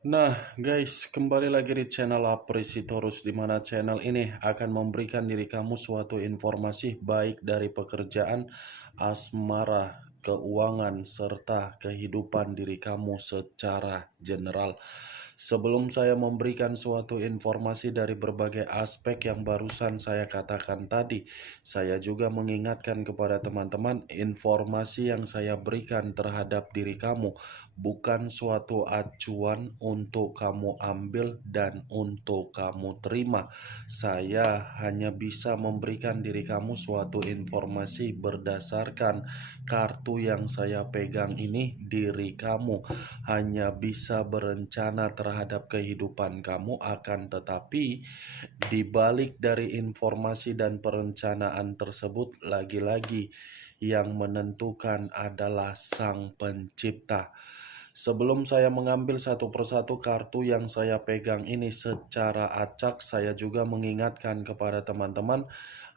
Nah, guys, kembali lagi di channel Apresitorus, di mana channel ini akan memberikan diri kamu suatu informasi baik dari pekerjaan, asmara, keuangan, serta kehidupan diri kamu secara general. Sebelum saya memberikan suatu informasi dari berbagai aspek yang barusan saya katakan tadi, saya juga mengingatkan kepada teman-teman informasi yang saya berikan terhadap diri kamu bukan suatu acuan untuk kamu ambil dan untuk kamu terima. Saya hanya bisa memberikan diri kamu suatu informasi berdasarkan kartu yang saya pegang ini. Diri kamu hanya bisa berencana terhadap kehidupan kamu, akan tetapi di balik dari informasi dan perencanaan tersebut, lagi-lagi yang menentukan adalah Sang Pencipta. Sebelum saya mengambil satu persatu kartu yang saya pegang ini secara acak, saya juga mengingatkan kepada teman-teman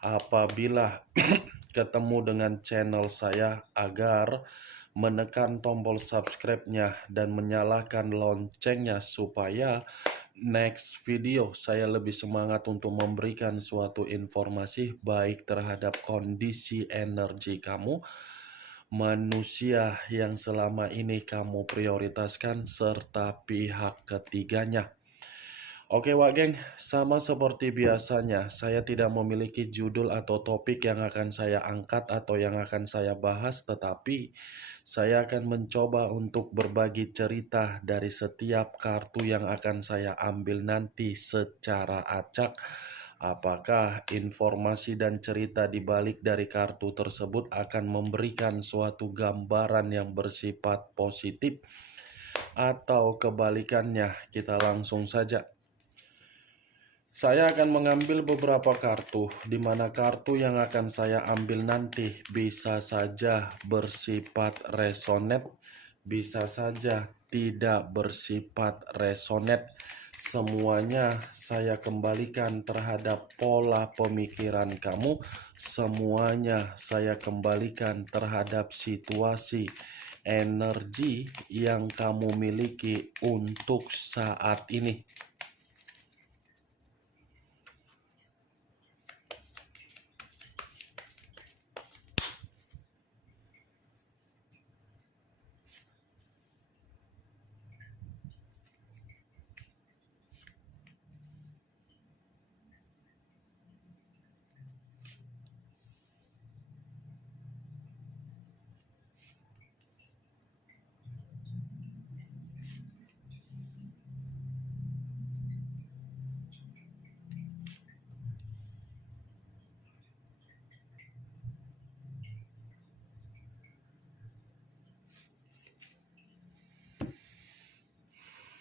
apabila ketemu dengan channel saya agar menekan tombol subscribe-nya dan menyalakan loncengnya supaya next video saya lebih semangat untuk memberikan suatu informasi baik terhadap kondisi energi kamu, manusia yang selama ini kamu prioritaskan, serta pihak ketiganya. Oke Wak Geng, sama seperti biasanya, saya tidak memiliki judul atau topik yang akan saya angkat atau yang akan saya bahas, tetapi saya akan mencoba untuk berbagi cerita dari setiap kartu yang akan saya ambil nanti secara acak. Apakah informasi dan cerita di balik dari kartu tersebut akan memberikan suatu gambaran yang bersifat positif atau kebalikannya? Kita langsung saja. Saya akan mengambil beberapa kartu, di mana kartu yang akan saya ambil nanti bisa saja bersifat resonate, bisa saja tidak bersifat resonate. Semuanya saya kembalikan terhadap pola pemikiran kamu, semuanya saya kembalikan terhadap situasi energi yang kamu miliki untuk saat ini.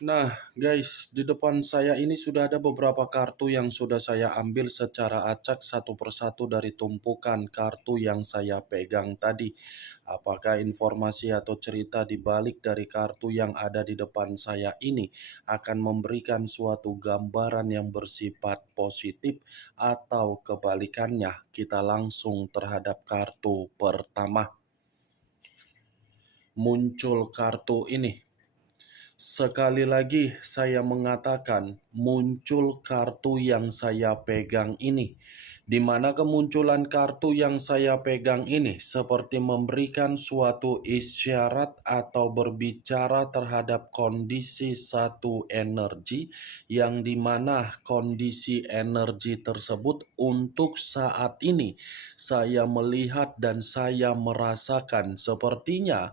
Nah, guys, di depan saya ini sudah ada beberapa kartu yang sudah saya ambil secara acak satu persatu dari tumpukan kartu yang saya pegang tadi. Apakah informasi atau cerita di balik dari kartu yang ada di depan saya ini akan memberikan suatu gambaran yang bersifat positif atau kebalikannya? Kita langsung terhadap kartu pertama. Muncul kartu ini. Sekali lagi saya mengatakan muncul kartu yang saya pegang ini, di mana kemunculan kartu yang saya pegang ini seperti memberikan suatu isyarat atau berbicara terhadap kondisi satu energi, yang dimana kondisi energi tersebut untuk saat ini saya melihat dan saya merasakan sepertinya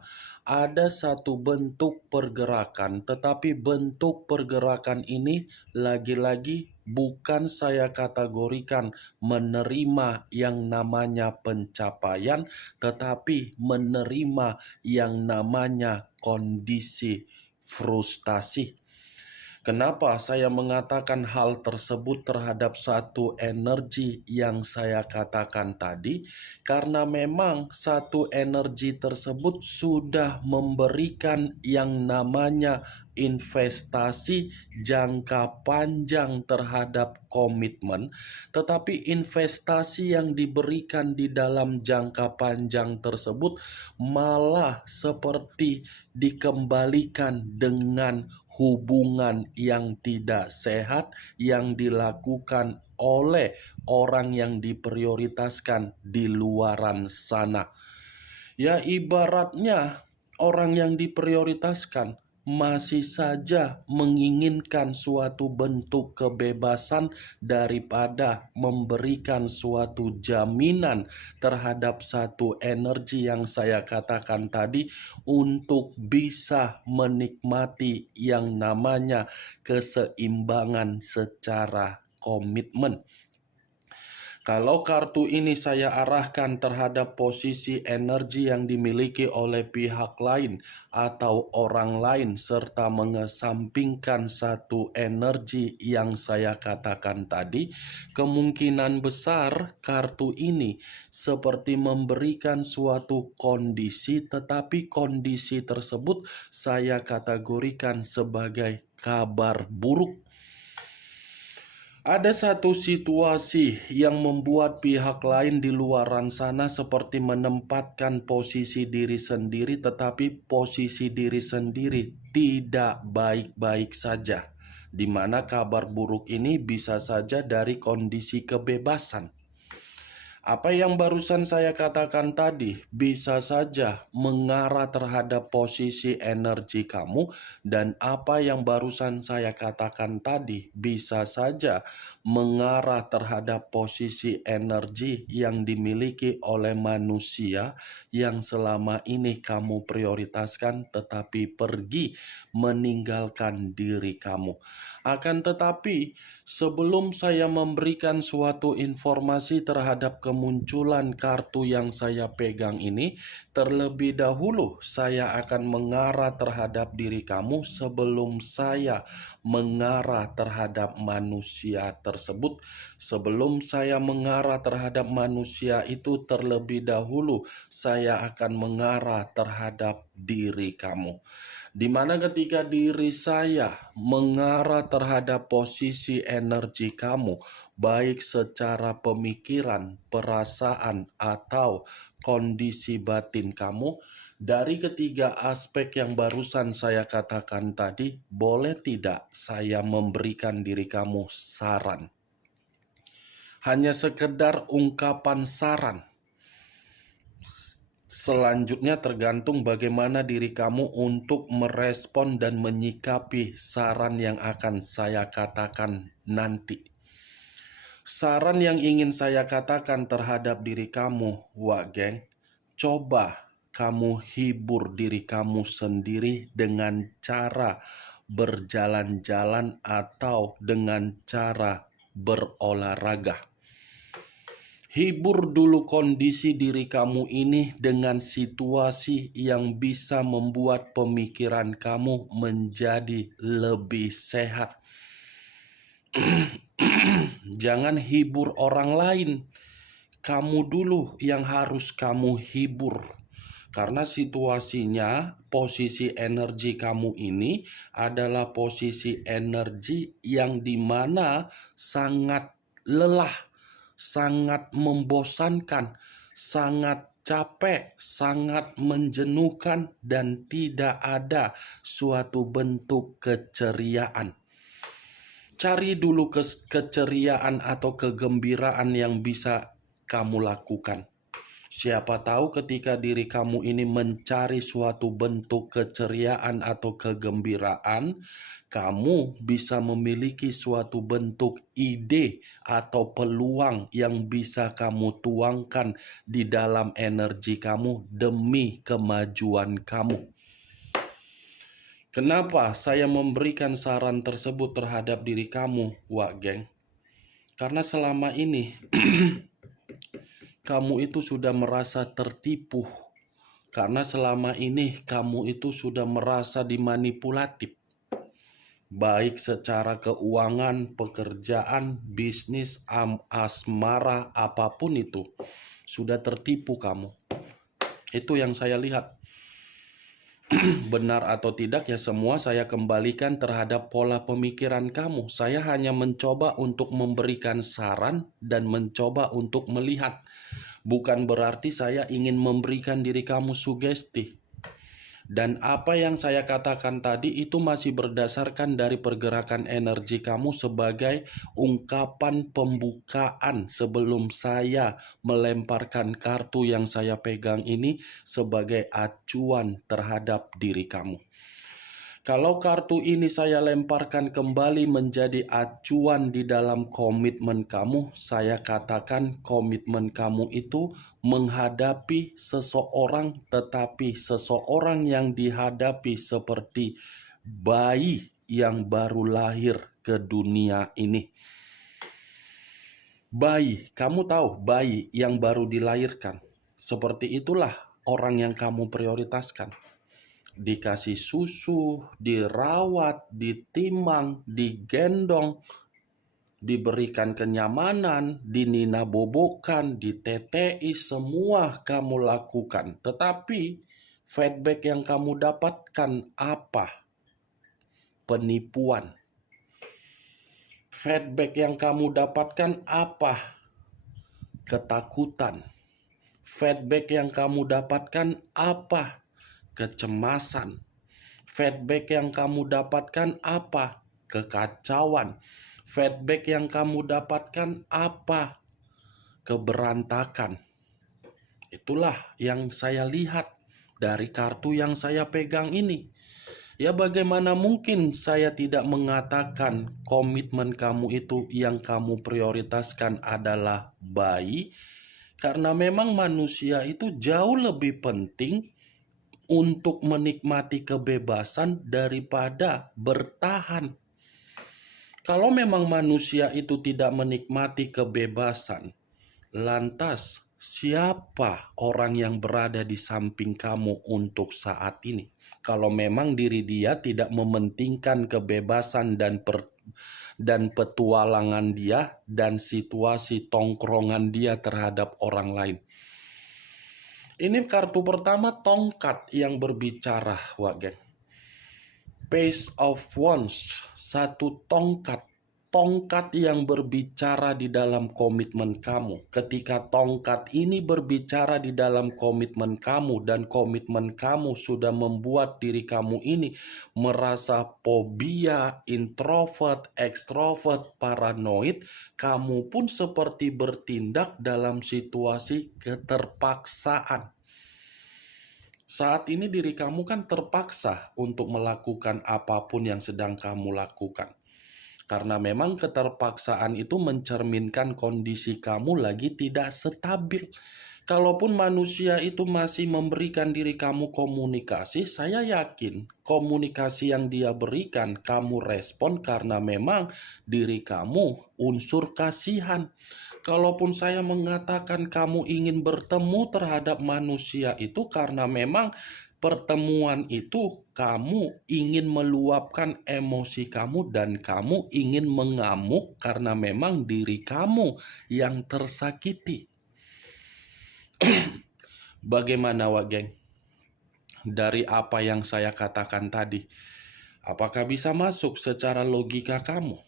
ada satu bentuk pergerakan, tetapi bentuk pergerakan ini lagi-lagi bukan saya kategorikan menerima yang namanya pencapaian, tetapi menerima yang namanya kondisi frustasi. Kenapa saya mengatakan hal tersebut terhadap satu energi yang saya katakan tadi? Karena memang satu energi tersebut sudah memberikan yang namanya investasi jangka panjang terhadap komitmen, tetapi investasi yang diberikan di dalam jangka panjang tersebut malah seperti dikembalikan dengan hubungan yang tidak sehat yang dilakukan oleh orang yang diprioritaskan di luaran sana. Ya, ibaratnya orang yang diprioritaskan masih saja menginginkan suatu bentuk kebebasan daripada memberikan suatu jaminan terhadap satu energi yang saya katakan tadi untuk bisa menikmati yang namanya keseimbangan secara komitmen. Kalau kartu ini saya arahkan terhadap posisi energi yang dimiliki oleh pihak lain atau orang lain serta mengesampingkan satu energi yang saya katakan tadi, kemungkinan besar kartu ini seperti memberikan suatu kondisi, tetapi kondisi tersebut saya kategorikan sebagai kabar buruk. Ada satu situasi yang membuat pihak lain di luaran sana seperti menempatkan posisi diri sendiri, tetapi posisi diri sendiri tidak baik-baik saja, di mana kabar buruk ini bisa saja dari kondisi kebebasan. Apa yang barusan saya katakan tadi bisa saja mengarah terhadap posisi energi kamu, dan apa yang barusan saya katakan tadi bisa saja mengarah terhadap posisi energi yang dimiliki oleh manusia yang selama ini kamu prioritaskan tetapi pergi meninggalkan diri kamu. Akan tetapi, sebelum saya memberikan suatu informasi terhadap kemunculan kartu yang saya pegang ini, terlebih dahulu saya akan mengarah terhadap diri kamu sebelum saya mengarah terhadap manusia tersebut. Sebelum saya mengarah terhadap manusia itu, terlebih dahulu saya akan mengarah terhadap diri kamu. Di mana ketika diri saya mengarah terhadap posisi energi kamu, baik secara pemikiran, perasaan, atau kondisi batin kamu, dari ketiga aspek yang barusan saya katakan tadi, boleh tidak saya memberikan diri kamu saran? Hanya sekedar ungkapan saran. Selanjutnya tergantung bagaimana diri kamu untuk merespon dan menyikapi saran yang akan saya katakan nanti. Saran yang ingin saya katakan terhadap diri kamu, Wak Geng, coba kamu hibur diri kamu sendiri dengan cara berjalan-jalan atau dengan cara berolahraga. Hibur dulu kondisi diri kamu ini dengan situasi yang bisa membuat pemikiran kamu menjadi lebih sehat. Jangan hibur orang lain. Kamu dulu yang harus kamu hibur. Karena situasinya, posisi energi kamu ini adalah posisi energi yang dimana sangat lelah, sangat membosankan, sangat capek, sangat menjenuhkan, dan tidak ada suatu bentuk keceriaan. Cari dulu keceriaan atau kegembiraan yang bisa kamu lakukan. Siapa tahu ketika diri kamu ini mencari suatu bentuk keceriaan atau kegembiraan, kamu bisa memiliki suatu bentuk ide atau peluang yang bisa kamu tuangkan di dalam energi kamu demi kemajuan kamu. Kenapa saya memberikan saran tersebut terhadap diri kamu, Wak Geng? Karena selama ini kamu itu sudah merasa tertipu. Karena selama ini kamu itu sudah merasa dimanipulatif. Baik secara keuangan, pekerjaan, bisnis, asmara, apapun itu. Sudah tertipu kamu. Itu yang saya lihat. Benar atau tidak ya semua saya kembalikan terhadap pola pemikiran kamu. Saya hanya mencoba untuk memberikan saran dan mencoba untuk melihat. Bukan berarti saya ingin memberikan diri kamu sugesti. Dan apa yang saya katakan tadi itu masih berdasarkan dari pergerakan energi kamu sebagai ungkapan pembukaan sebelum saya melemparkan kartu yang saya pegang ini sebagai acuan terhadap diri kamu. Kalau kartu ini saya lemparkan kembali menjadi acuan di dalam komitmen kamu, saya katakan komitmen kamu itu menghadapi seseorang, tetapi seseorang yang dihadapi seperti bayi yang baru lahir ke dunia ini. Bayi, kamu tahu bayi yang baru dilahirkan. Seperti itulah orang yang kamu prioritaskan. Dikasih susu, dirawat, ditimang, digendong, diberikan kenyamanan, dinina bobokan, ditetei, semua kamu lakukan. Tetapi feedback yang kamu dapatkan apa? Penipuan. Feedback yang kamu dapatkan apa? Ketakutan. Feedback yang kamu dapatkan apa? Kecemasan. Feedback yang kamu dapatkan apa? Kekacauan. Feedback yang kamu dapatkan apa? Keberantakan. Itulah yang saya lihat dari kartu yang saya pegang ini. Ya, bagaimana mungkin saya tidak mengatakan komitmen kamu itu yang kamu prioritaskan adalah bayi? Karena memang manusia itu jauh lebih penting untuk menikmati kebebasan daripada bertahan. Kalau memang manusia itu tidak menikmati kebebasan, lantas siapa orang yang berada di samping kamu untuk saat ini? Kalau memang diri dia tidak mementingkan kebebasan dan petualangan dia dan situasi tongkrongan dia terhadap orang lain. Ini kartu pertama, tongkat yang berbicara, Wak Geng. Page of Wands, satu tongkat. Tongkat yang berbicara di dalam komitmen kamu. Ketika tongkat ini berbicara di dalam komitmen kamu dan komitmen kamu sudah membuat diri kamu ini merasa fobia, introvert, ekstrovert, paranoid, kamu pun seperti bertindak dalam situasi keterpaksaan. Saat ini diri kamu kan terpaksa untuk melakukan apapun yang sedang kamu lakukan. Karena memang keterpaksaan itu mencerminkan kondisi kamu lagi tidak stabil. Kalaupun manusia itu masih memberikan diri kamu komunikasi, saya yakin komunikasi yang dia berikan kamu respon karena memang diri kamu unsur kasihan. Kalaupun saya mengatakan kamu ingin bertemu terhadap manusia itu karena memang pertemuan itu kamu ingin meluapkan emosi kamu dan kamu ingin mengamuk karena memang diri kamu yang tersakiti. Bagaimana, Wak Geng? Dari apa yang saya katakan tadi, apakah bisa masuk secara logika kamu?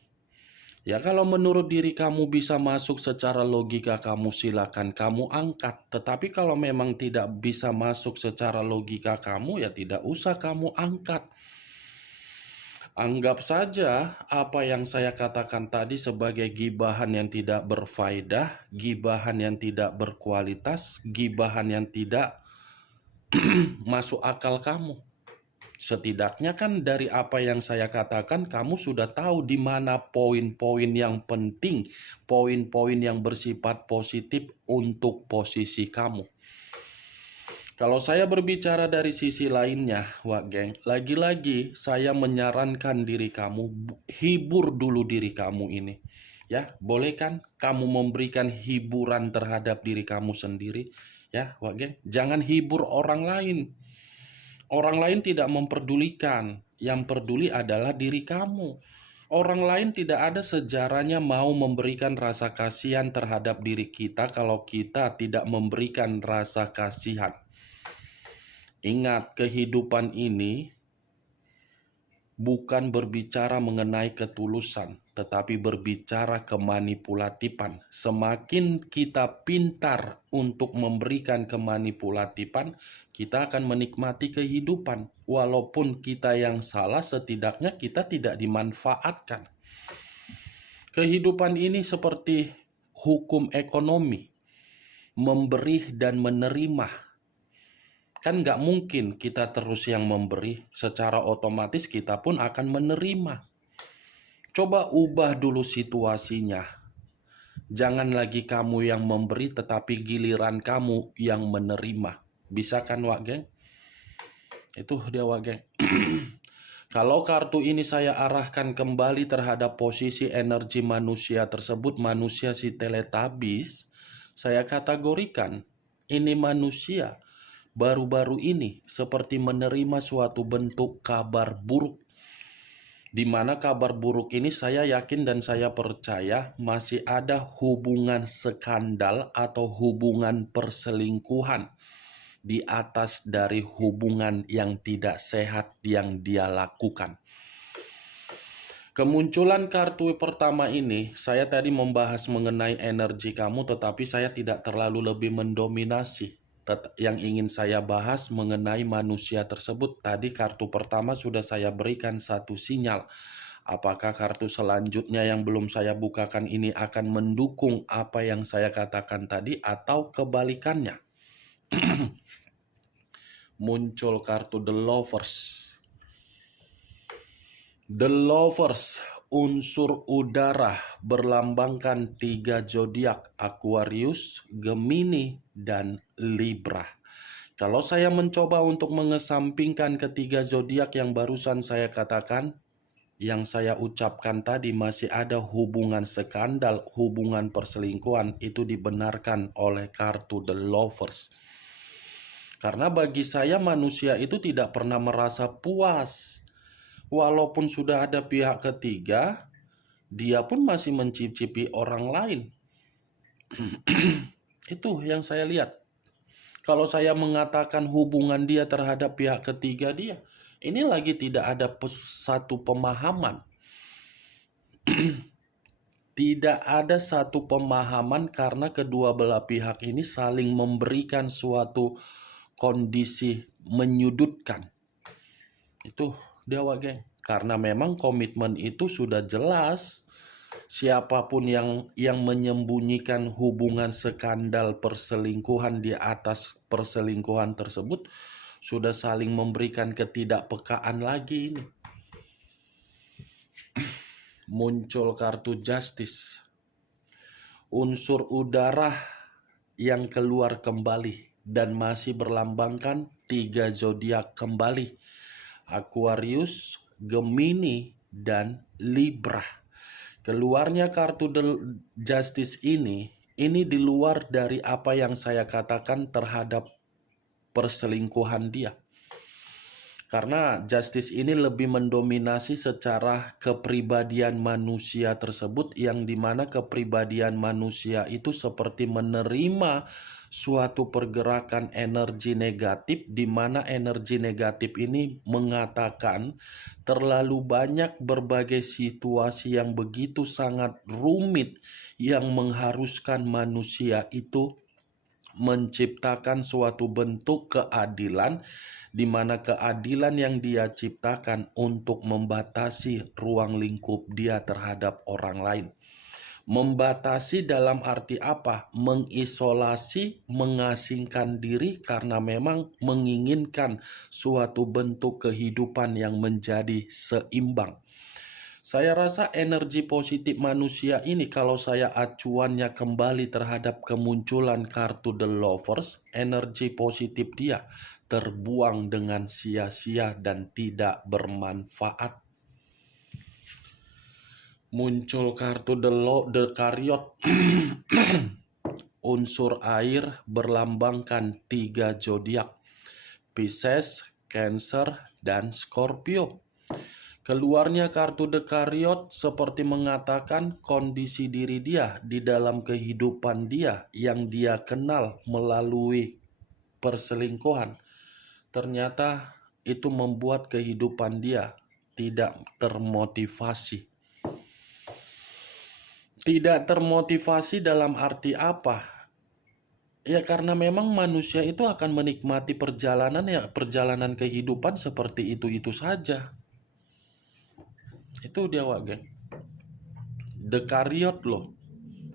Ya, kalau menurut diri kamu bisa masuk secara logika kamu, silakan kamu angkat. Tetapi kalau memang tidak bisa masuk secara logika kamu, ya tidak usah kamu angkat. Anggap saja apa yang saya katakan tadi sebagai gibahan yang tidak berfaedah, gibahan yang tidak berkualitas, gibahan yang tidak masuk akal kamu. Setidaknya kan dari apa yang saya katakan kamu sudah tahu di mana poin-poin yang penting, poin-poin yang bersifat positif untuk posisi kamu. Kalau saya berbicara dari sisi lainnya, Wak Geng, lagi-lagi saya menyarankan diri kamu, hibur dulu diri kamu ini. Ya, boleh kan kamu memberikan hiburan terhadap diri kamu sendiri? Ya, Wak Geng, jangan hibur orang lain. Orang lain tidak memperdulikan, yang peduli adalah diri kamu. Orang lain tidak ada sejarahnya mau memberikan rasa kasihan terhadap diri kita kalau kita tidak memberikan rasa kasihan. Ingat, kehidupan ini bukan berbicara mengenai ketulusan. tetapi berbicara kemanipulatifan. Semakin kita pintar untuk memberikan kemanipulatifan, kita akan menikmati kehidupan. Walaupun kita yang salah, setidaknya kita tidak dimanfaatkan. Kehidupan ini seperti hukum ekonomi, memberi dan menerima. Kan nggak mungkin kita terus yang memberi, secara otomatis kita pun akan menerima. Coba ubah dulu situasinya. Jangan lagi kamu yang memberi, tetapi giliran kamu yang menerima. Bisa kan, Wak Geng? Itu dia, Wak Geng. Kalau kartu ini saya arahkan kembali terhadap posisi energi manusia tersebut, manusia si Teletubbies, saya kategorikan ini manusia baru-baru ini seperti menerima suatu bentuk kabar buruk, di mana kabar buruk ini saya yakin dan saya percaya masih ada hubungan skandal atau hubungan perselingkuhan di atas dari hubungan yang tidak sehat yang dia lakukan. Kemunculan kartu pertama ini, saya tadi membahas mengenai energi kamu, tetapi saya tidak terlalu lebih mendominasi. Yang ingin saya bahas mengenai manusia tersebut, tadi kartu pertama sudah saya berikan satu sinyal. Apakah kartu selanjutnya yang belum saya bukakan ini akan mendukung apa yang saya katakan tadi atau kebalikannya? Muncul kartu The Lovers. The Lovers, unsur udara, berlambangkan 3 zodiak, Aquarius, Gemini, dan Libra. Kalau saya mencoba untuk mengesampingkan ketiga zodiak yang barusan saya katakan, yang saya ucapkan tadi, masih ada hubungan skandal, hubungan perselingkuhan, itu dibenarkan oleh kartu The Lovers. Karena bagi saya manusia itu tidak pernah merasa puas. Walaupun sudah ada pihak ketiga, dia pun masih mencicipi orang lain. Itu yang saya lihat. Kalau saya mengatakan hubungan dia terhadap pihak ketiga dia, ini lagi tidak ada satu pemahaman. Tidak ada satu pemahaman karena kedua belah pihak ini saling memberikan suatu kondisi menyudutkan. Itu dia, Wak Geng. Karena memang komitmen itu sudah jelas. Siapapun yang menyembunyikan hubungan skandal perselingkuhan di atas perselingkuhan tersebut sudah saling memberikan ketidakpekaan lagi ini. Muncul kartu Justice. Unsur udara yang keluar kembali dan masih berlambangkan 3 zodiak kembali. Aquarius, Gemini, dan Libra. Keluarnya kartu The Justice ini di luar dari apa yang saya katakan terhadap perselingkuhan dia. Karena Justice ini lebih mendominasi secara kepribadian manusia tersebut, yang dimana kepribadian manusia itu seperti menerima suatu pergerakan energi negatif, di mana energi negatif ini mengatakan terlalu banyak berbagai situasi yang begitu sangat rumit yang mengharuskan manusia itu menciptakan suatu bentuk keadilan, di mana keadilan yang dia ciptakan untuk membatasi ruang lingkup dia terhadap orang lain. Membatasi dalam arti apa? Mengisolasi, mengasingkan diri karena memang menginginkan suatu bentuk kehidupan yang menjadi seimbang. Saya rasa energi positif manusia ini, kalau saya acuannya kembali terhadap kemunculan kartu The Lovers, energi positif dia terbuang dengan sia-sia dan tidak bermanfaat. Muncul kartu The Chariot. Unsur air berlambangkan 3 zodiak, Pisces, Cancer, dan Scorpio. Keluarnya kartu The Chariot seperti mengatakan kondisi diri dia di dalam kehidupan dia yang dia kenal melalui perselingkuhan. Ternyata itu membuat kehidupan dia tidak termotivasi. Tidak termotivasi dalam arti apa? Ya karena memang manusia itu akan menikmati perjalanan ya, perjalanan kehidupan seperti itu saja. Itu dia Wak Geng. Dekariot loh.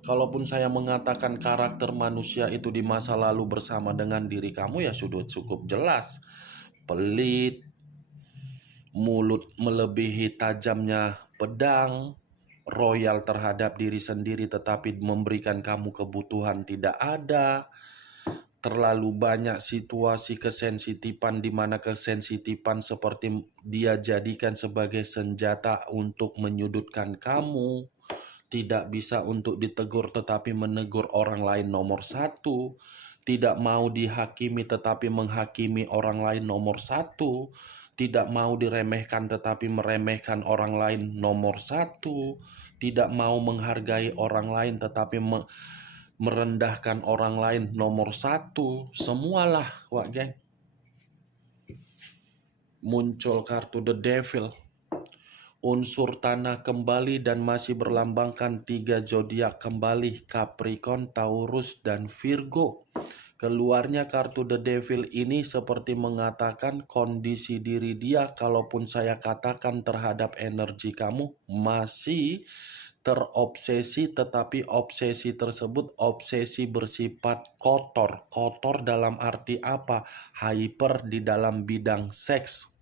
Kalaupun saya mengatakan karakter manusia itu di masa lalu bersama dengan diri kamu ya sudah cukup jelas. Pelit, mulut melebihi tajamnya pedang, royal terhadap diri sendiri tetapi memberikan kamu kebutuhan tidak ada, terlalu banyak situasi kesensitifan di mana kesensitifan seperti dia jadikan sebagai senjata untuk menyudutkan kamu, tidak bisa untuk ditegur tetapi menegur orang lain nomor satu, tidak mau dihakimi tetapi menghakimi orang lain nomor satu, tidak mau diremehkan tetapi meremehkan orang lain nomor satu, tidak mau menghargai orang lain tetapi merendahkan orang lain nomor satu. Semualah Wak Geng. Muncul kartu The Devil, unsur tanah kembali dan masih berlambangkan 3 zodiak kembali, Capricorn, Taurus, dan Virgo. Keluarnya kartu The Devil ini seperti mengatakan kondisi diri dia, kalaupun saya katakan terhadap energi kamu masih terobsesi, tetapi obsesi tersebut obsesi bersifat kotor. Kotor dalam arti apa? Hyper di dalam bidang seks.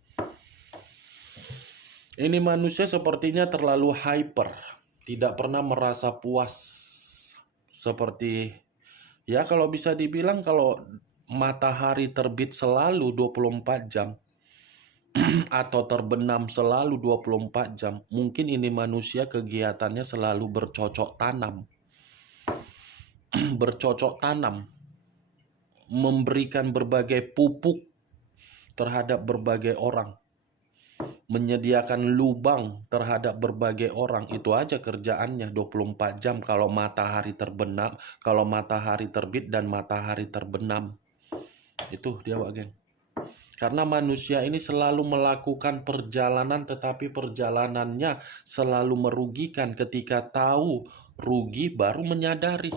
Ini manusia sepertinya terlalu hyper, tidak pernah merasa puas. Seperti, ya kalau bisa dibilang kalau matahari terbit selalu 24 jam, atau terbenam selalu 24 jam, mungkin ini manusia kegiatannya selalu bercocok tanam. Bercocok tanam, memberikan berbagai pupuk terhadap berbagai orang, menyediakan lubang terhadap berbagai orang. Itu aja kerjaannya 24 jam kalau matahari terbenam, kalau matahari terbit dan matahari terbenam. Itu dia Wak Geng. Karena manusia ini selalu melakukan perjalanan tetapi perjalanannya selalu merugikan. Ketika tahu rugi baru menyadari.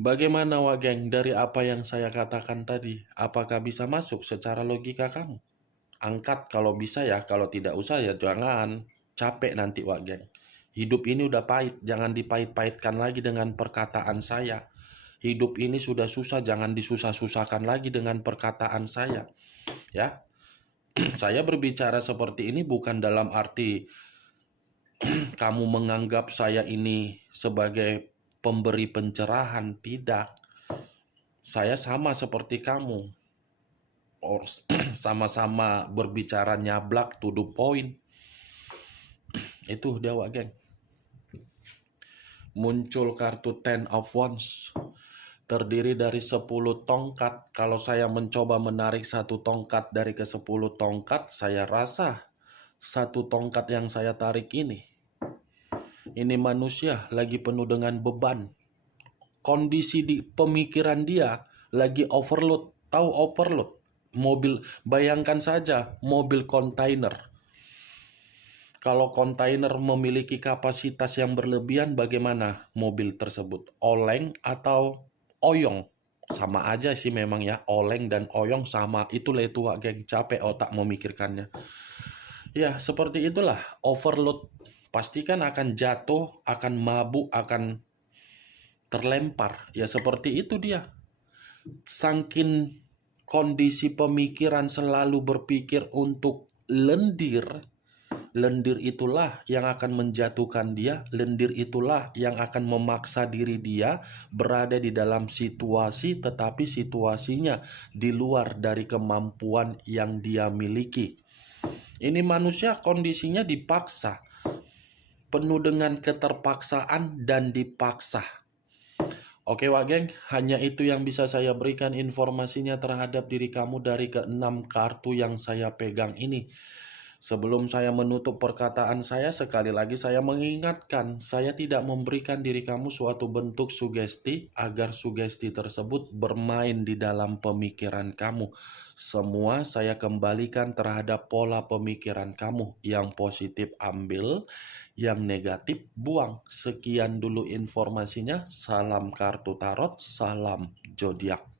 Bagaimana Wak Geng dari apa yang saya katakan tadi? Apakah bisa masuk secara logika kamu? Angkat kalau bisa ya, kalau tidak usah ya jangan. Capek nanti Wak Geng. Hidup ini udah pahit, jangan dipahit-pahitkan lagi dengan perkataan saya. Hidup ini sudah susah, jangan disusah-susahkan lagi dengan perkataan saya. Ya, saya berbicara seperti ini bukan dalam arti kamu menganggap saya ini sebagai pemberi pencerahan, tidak. Saya sama seperti kamu, sama-sama berbicara nyablak to the point. Itu dia Wak Geng. Muncul kartu Ten of Wands, terdiri dari 10 tongkat. Kalau saya mencoba menarik satu tongkat dari ke-10 tongkat, saya rasa satu tongkat yang saya tarik ini manusia lagi penuh dengan beban. Kondisi di pemikiran dia lagi overload. Tahu overload? Mobil, bayangkan saja mobil kontainer. Kalau kontainer memiliki kapasitas yang berlebihan, bagaimana mobil tersebut? Oleng atau oyong? Sama aja sih memang ya, oleng dan oyong sama. Itulah itu Wak Geng, capek otak memikirkannya. Ya, seperti itulah, overload. Pastikan akan jatuh, akan mabuk, akan terlempar. Ya seperti itu dia. Saking kondisi pemikiran selalu berpikir untuk lendir, lendir itulah yang akan menjatuhkan dia, lendir itulah yang akan memaksa diri dia berada di dalam situasi tetapi situasinya di luar dari kemampuan yang dia miliki. Ini manusia kondisinya dipaksa, penuh dengan keterpaksaan dan dipaksa. Oke Wak Geng, hanya itu yang bisa saya berikan informasinya terhadap diri kamu dari ke-6 kartu yang saya pegang ini. Sebelum saya menutup perkataan saya, sekali lagi saya mengingatkan, saya tidak memberikan diri kamu suatu bentuk sugesti agar sugesti tersebut bermain di dalam pemikiran kamu. Semua saya kembalikan terhadap pola pemikiran kamu. Yang positif ambil, yang negatif buang. Sekian dulu informasinya. Salam kartu tarot, salam zodiak.